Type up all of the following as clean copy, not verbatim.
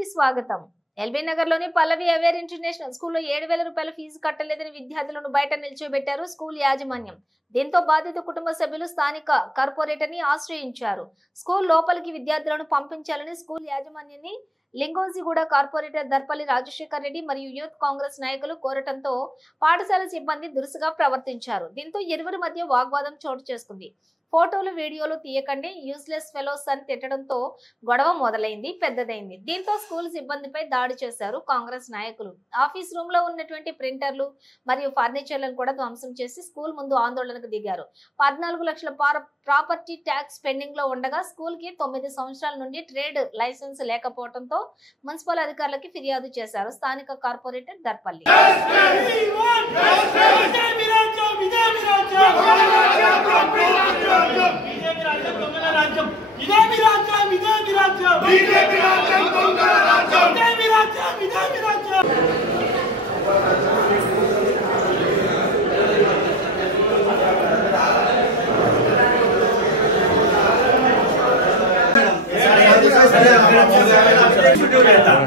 కి స్వాగతం. ఎల్బీ నగర్ లోని పల్లవి అవేర్ ఇంటర్నేషనల్ స్కూల్లో 7,000 రూపాయల ఫీజు కట్టలేదని విద్యార్థులను బయట నిల్చోబెట్టారు స్కూల్ యాజమాన్యం. దీంతో బాధిత కుటుంబ సభ్యులు స్థానిక కార్పొరేటర్ ని ఆశ్రయించారు. స్కూల్ లోపలికి విద్యార్థులను పంపించాలని స్కూల్ యాజమాన్యాన్ని లింగోజిగూడ కార్పొరేటర్ దర్పల్లి రాజశేఖర్ రెడ్డి మరియు యూత్ కాంగ్రెస్ నాయకులు కోరటంతో పాఠశాల సిబ్బంది దురుసుగా ప్రవర్తించారు. దీంతో ఇరువురి మధ్య వాగ్వాదం చోటు చేసుకుంది. ఫోటోలు వీడియోలు తీయకండి, యూస్లెస్ ఫెలోస్ అని తిట్టడంతో గొడవ మొదలైంది, పెద్దదైంది. దీంతో స్కూల్ సిబ్బందిపై దాడి చేశారు కాంగ్రెస్ నాయకులు. ఆఫీస్ రూమ్ లో ఉన్నటువంటి ప్రింటర్లు మరియు ఫర్నిచర్లను కూడా ధ్వంసం చేసి స్కూల్ ముందు ఆందోళనకు దిగారు. 14 లక్షల ప్రాపర్టీ ట్యాక్స్ పెండింగ్ లో ఉండగా స్కూల్ కి 9 సంవత్సరాల నుండి ట్రేడ్ లైసెన్స్ లేకపోవడంతో మున్సిపల్ అధికారులకి ఫిర్యాదు చేశారు స్థానిక కార్పొరేటర్ దర్పల్లి.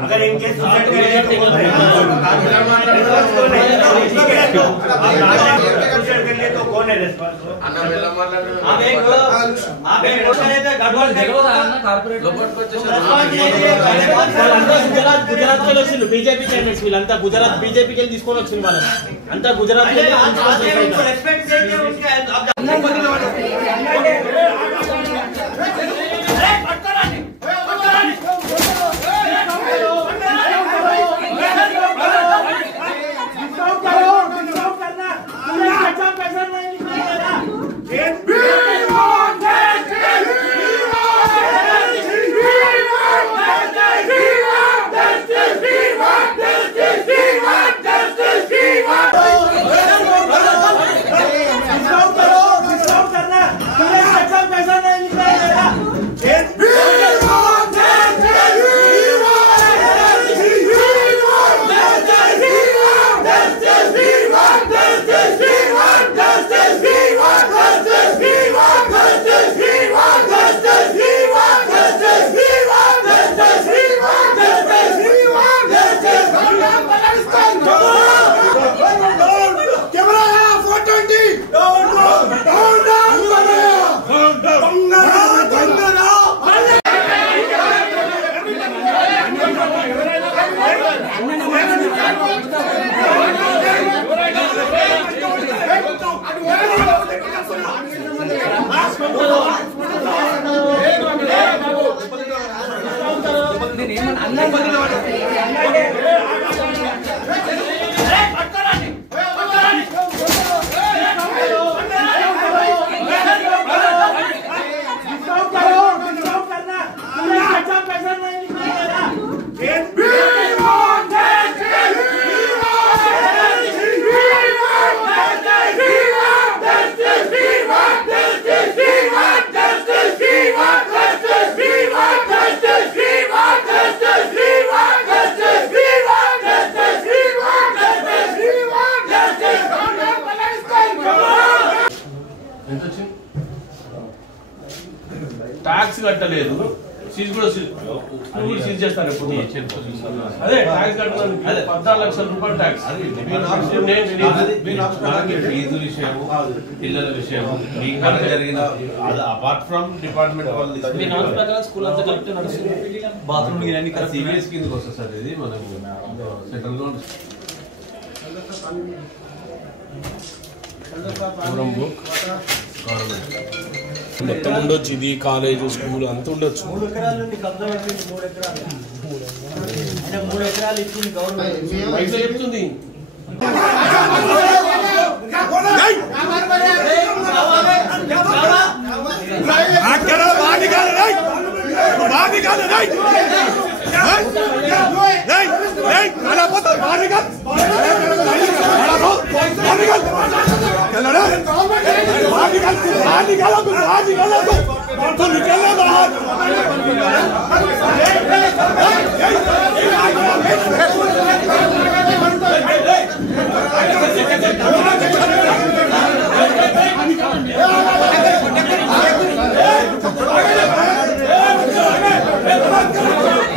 अगर इनके तो कौन है गुजरात बीजेपी कैंडिडेट्स వీళ్ళంతా గుజరాత్ బీజేపీకి వెళ్ళి తీసుకొని వచ్చిన వాళ్ళని అంతా గుజరాత్ ట్యాక్స్ కట్టలేదు, సీజ్ కూడా సీజ్ చేస్తారు. ఎప్పుడు అదే ట్యాక్స్ కట్టడానికి 14 లక్షల రూపాయలు ట్యాక్స్. ఫీజు విషయం, పిల్లల విషయం జరిగిన అపార్ట్ ఫ్రమ్ డిపార్ట్మెంట్ స్కూల్ అంతా కరెక్ట్ నడుస్తుంది. బాత్రూమ్ సిబిఎస్ కిందకి వస్తుంది సార్. ఇది మనకు సెంట్రల్ లో మొత్తం ఉండొచ్చు. ఇది కాలేజ్ స్కూల్ అంతా ఉండొచ్చు. 3 ఎకరాల నుండి కబ్జా పెట్టింది. 3 ఎకరాలు 3 ఎకరాలు ఇచ్చింది గవర్నమెంట్. పైసలు చెప్తుంది.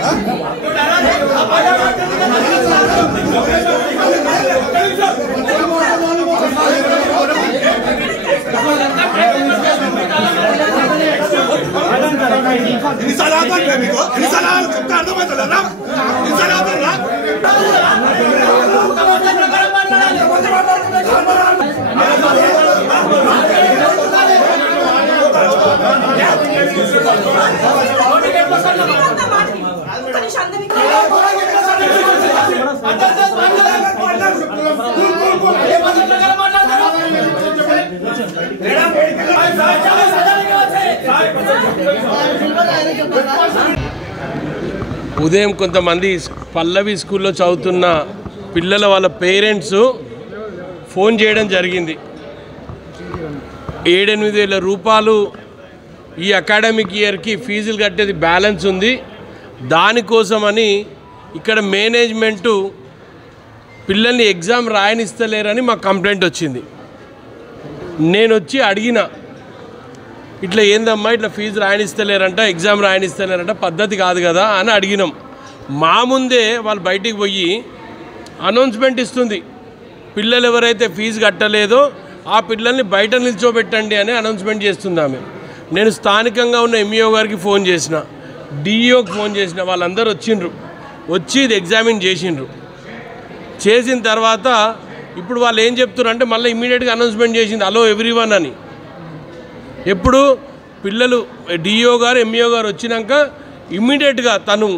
Huh? ఉదయం కొంతమంది పల్లవి స్కూల్లో చదువుతున్న పిల్లల వాళ్ళ పేరెంట్స్ ఫోన్ చేయడం జరిగింది. 7-8 రూపాయలు ఈ అకాడమిక్ ఇయర్కి ఫీజులు కట్టేది బ్యాలెన్స్ ఉంది, దానికోసమని ఇక్కడ మేనేజ్మెంటు పిల్లల్ని ఎగ్జామ్ రాయనిస్తలేరని మాకు కంప్లైంట్ వచ్చింది. నేను వచ్చి అడిగిన, ఇట్లా ఏందమ్మా ఇట్లా ఫీజు రాయనిస్తలేరంట, ఎగ్జామ్ రాయనిస్తలేరంట, పద్ధతి కాదు కదా అని అడిగినాం. మా ముందే వాళ్ళు బయటికి పోయి అనౌన్స్మెంట్ ఇస్తుంది, పిల్లలు ఎవరైతే ఫీజు కట్టలేదో ఆ పిల్లల్ని బయట నిల్చోబెట్టండి అని అనౌన్స్మెంట్ చేస్తుంది ఆమె. నేను స్థానికంగా ఉన్న ఎంఈఓ గారికి ఫోన్ చేసిన, డిఈఓకి ఫోన్ చేసిన, వాళ్ళందరూ వచ్చిండ్రు, వచ్చి ఇది ఎగ్జామిన్ చేసిండ్రు. చేసిన తర్వాత ఇప్పుడు వాళ్ళు ఏం చెప్తున్నారు అంటే మళ్ళీ ఇమ్మీడియట్గా అనౌన్స్మెంట్ చేసింది హలో ఎవ్రీవన్ అని. ఎప్పుడు పిల్లలు డిఈఓ గారు ఎంఈఓ గారు వచ్చినాక ఇమ్మీడియట్గా తను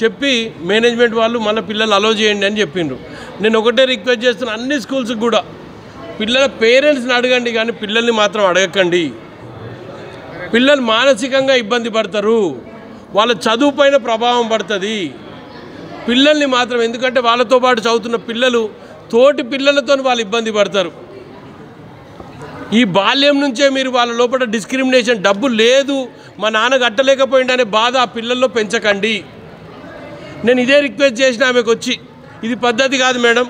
చెప్పి మేనేజ్మెంట్ వాళ్ళు మళ్ళీ పిల్లలు అలో చేయండి అని చెప్పిండ్రు. నేను ఒకటే రిక్వెస్ట్ చేస్తున్నా, అన్ని స్కూల్స్కి కూడా పిల్లల పేరెంట్స్ని అడగండి కానీ పిల్లల్ని మాత్రం అడగకండి. పిల్లలు మానసికంగా ఇబ్బంది పడతారు, వాళ్ళ చదువు పైన ప్రభావం పడుతుంది. పిల్లల్ని మాత్రం, ఎందుకంటే వాళ్ళతో పాటు చదువుతున్న పిల్లలు తోటి పిల్లలతో వాళ్ళు ఇబ్బంది పడతారు. ఈ బాల్యం నుంచే మీరు వాళ్ళ లోపల డిస్క్రిమినేషన్, డబ్బు లేదు మా నాన్న కట్టలేకపోయిందనే బాధ ఆ పిల్లల్లో పెంచకండి. నేను ఇదే రిక్వెస్ట్ చేసిన ఆమెకు వచ్చి, ఇది పద్ధతి కాదు మేడం,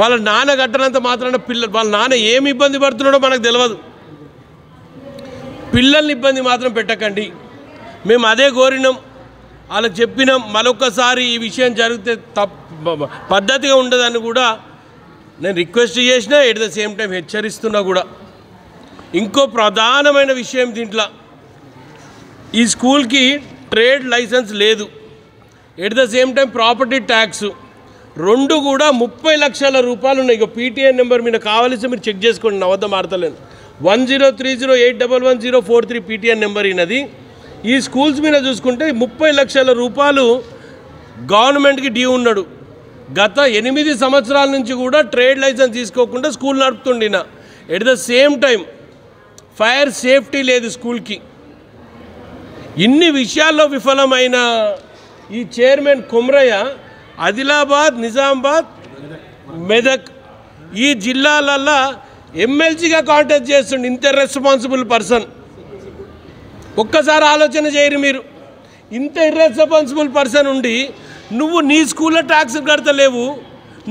వాళ్ళ నాన్న కట్టనంత మాత్రాన వాళ్ళ నాన్న ఏమి ఇబ్బంది పడుతున్నాడో మనకు తెలియదు, పిల్లల్ని ఇబ్బంది మాత్రం పెట్టకండి. మేము అదే కోరినాం, వాళ్ళకి చెప్పినాం. మరొకసారి ఈ విషయం జరిగితే పద్ధతిగా ఉండదని కూడా నేను రిక్వెస్ట్ చేసినా, ఎట్ ద సేమ్ టైం హెచ్చరిస్తున్నా కూడా. ఇంకో ప్రధానమైన విషయం దీంట్లో, ఈ స్కూల్కి ట్రేడ్ లైసెన్స్ లేదు, at the same time property tax రెండు కూడా 30 లక్షల రూపాయలు ఉన్నాయి. ఇక పీటీఎన్ నెంబర్ మీద కావాల్సి మీరు చెక్ చేసుకోండి, నా వద్ద మారతలేదు. 1030811043 పీటీఎన్ నెంబర్ అయినది. ఈ స్కూల్స్ మీద చూసుకుంటే 30 లక్షల రూపాయలు గవర్నమెంట్కి డ్యూ ఉన్నాడు. గత 8 సంవత్సరాల నుంచి కూడా ట్రేడ్ లైసెన్స్ తీసుకోకుండా స్కూల్ నడుపుతుండిన. At the same time fire safety లేదు స్కూల్కి. ఇన్ని విషయాల్లో విఫలమైన ఈ చైర్మన్ కుమ్రయ్య ఆదిలాబాద్, నిజామాబాద్, మెదక్ ఈ జిల్లాలల్లో ఎమ్మెల్సీగా కాంటాక్ట్ చేస్తుండే ఇంత రెస్పాన్సిబుల్ పర్సన్. ఒక్కసారి ఆలోచన చేయరు మీరు, ఇంత ఇర్రెస్పాన్సిబుల్ పర్సన్ ఉండి నువ్వు నీ స్కూల్లో ట్యాక్స్ కడతలేవు,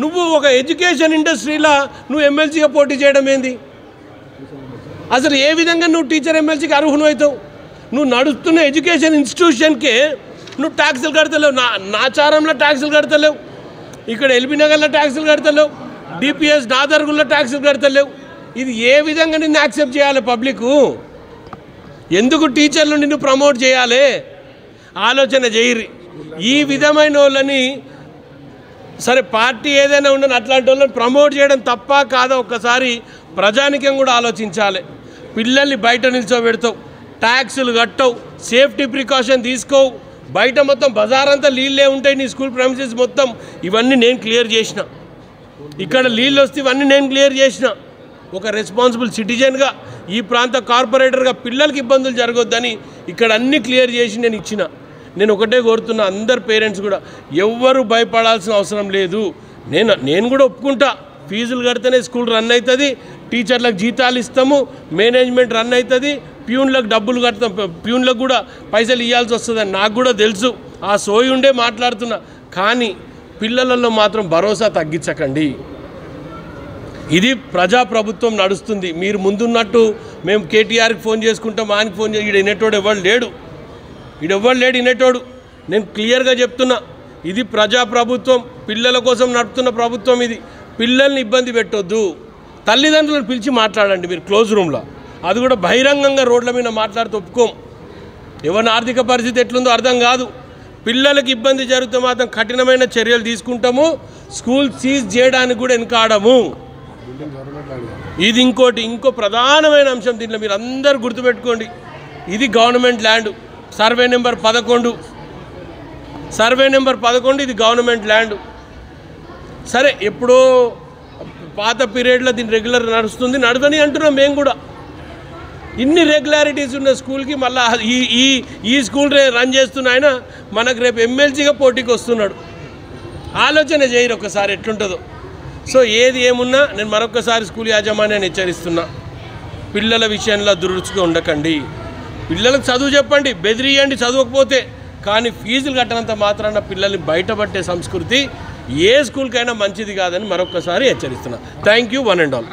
నువ్వు ఒక ఎడ్యుకేషన్ ఇండస్ట్రీలో నువ్వు ఎమ్మెల్సీగా పోటీ చేయడం ఏంది? అసలు ఏ విధంగా నువ్వు టీచర్ ఎమ్మెల్సీకి అర్హులు అవుతావు? నువ్వు నడుస్తున్న ఎడ్యుకేషన్ ఇన్స్టిట్యూషన్కే నువ్వు ట్యాక్సులు కడతలేవు, నాచారంలో ట్యాక్సులు కడతలేవు, ఇక్కడ ఎల్బీ నగర్లో ట్యాక్సులు కడతలేవు, డిపిఎస్ నాదర్గుల్లో ట్యాక్సులు కడతలేవు. ఇది ఏ విధంగా నిన్ను యాక్సెప్ట్ చేయాలి పబ్లిక్? ఎందుకు టీచర్లు నిన్ను ప్రమోట్ చేయాలి? ఆలోచన చేయరు. ఈ విధమైన వాళ్ళని, సరే పార్టీ ఏదైనా ఉండని అట్లాంటి వాళ్ళని ప్రమోట్ చేయడం తప్ప కాదా ఒక్కసారి ప్రజానికం కూడా ఆలోచించాలి. పిల్లల్ని బయట నిల్చోబెడతావు, ట్యాక్సులు కట్టవు, సేఫ్టీ ప్రికాషన్ తీసుకోవు, బయట మొత్తం బజారంతా నీళ్ళే ఉంటాయి, నీ స్కూల్ ప్రెమిసెస్ మొత్తం ఇవన్నీ నేను క్లియర్ చేసిన, ఇక్కడ నీళ్ళు వస్తే ఇవన్నీ నేను క్లియర్ చేసిన. ఒక రెస్పాన్సిబుల్ సిటిజన్గా, ఈ ప్రాంత కార్పొరేటర్గా పిల్లలకి ఇబ్బందులు జరగొద్దని ఇక్కడ అన్నీ క్లియర్ చేసి నేను ఇచ్చిన. నేను ఒకటే కోరుతున్నా, అందరు పేరెంట్స్ కూడా ఎవ్వరు భయపడాల్సిన అవసరం లేదు. నేను కూడా ఒప్పుకుంటా, ఫీజులు కడితేనే స్కూల్ రన్ అవుతుంది, టీచర్లకు జీతాలు ఇస్తాము, మేనేజ్మెంట్ రన్ అవుతుంది, ప్యూన్లకు డబ్బులు కడతాం, ప్యూన్లకు కూడా పైసలు ఇవ్వాల్సి వస్తుందని నాకు కూడా తెలుసు. ఆ సోయి ఉండే మాట్లాడుతున్నా. కానీ పిల్లలలో మాత్రం భరోసా తగ్గించకండి. ఇది ప్రజాప్రభుత్వం నడుస్తుంది. మీరు ముందున్నట్టు మేము కేటీఆర్కి ఫోన్ చేసుకుంటాం, ఆయనకి ఫోన్ చేసి, ఈడ వినేటోడు ఎవరు లేడు, వినేటోడు. నేను క్లియర్గా చెప్తున్నా, ఇది ప్రజాప్రభుత్వం, పిల్లల కోసం నడుపుతున్న ప్రభుత్వం ఇది. పిల్లల్ని ఇబ్బంది పెట్టొద్దు. తల్లిదండ్రులను పిలిచి మాట్లాడండి మీరు క్లోజ్ రూమ్లో, అది కూడా బహిరంగంగా రోడ్ల మీద మాట్లాడితే ఒప్పుకోం. ఎవరి ఆర్థిక పరిస్థితి ఎట్లుందో అర్థం కాదు. పిల్లలకి ఇబ్బంది జరిగితే మాత్రం కఠినమైన చర్యలు తీసుకుంటాము, స్కూల్ సీజ్ చేయడానికి కూడా వెనకాడము. ఇది ఇంకో ప్రధానమైన అంశం దీంట్లో మీరు అందరూ గుర్తుపెట్టుకోండి. ఇది government land, survey number 11. Survey number 11 ఇది గవర్నమెంట్ ల్యాండ్. సరే ఎప్పుడో పాత పీరియడ్లో దీని రెగ్యులర్ నడుస్తుంది, నడవని అంటున్నాం మేము కూడా. ఇన్ని రెగ్యులారిటీస్ ఉన్న స్కూల్కి మళ్ళీ ఈ స్కూల్ రన్ చేస్తున్న ఆయన మనకు రేపు ఎమ్మెల్సీగా పోటీకి వస్తున్నాడు. ఆలోచన చేయరు ఒకసారి ఎట్లుంటుందో. సో ఏది ఏమున్నా నేను మరొకసారి స్కూల్ యాజమాన్యాన్ని హెచ్చరిస్తున్నా, పిల్లల విషయంలో దురుచుగా ఉండకండి. పిల్లలకు చదువు చెప్పండి, బెదిరియండి చదవకపోతే, కానీ ఫీజులు కట్టనంత మాత్రాన పిల్లల్ని బయటపట్టే సంస్కృతి ఏ స్కూల్కైనా మంచిది కాదని మరొకసారి హెచ్చరిస్తున్నా. Thank you one and all.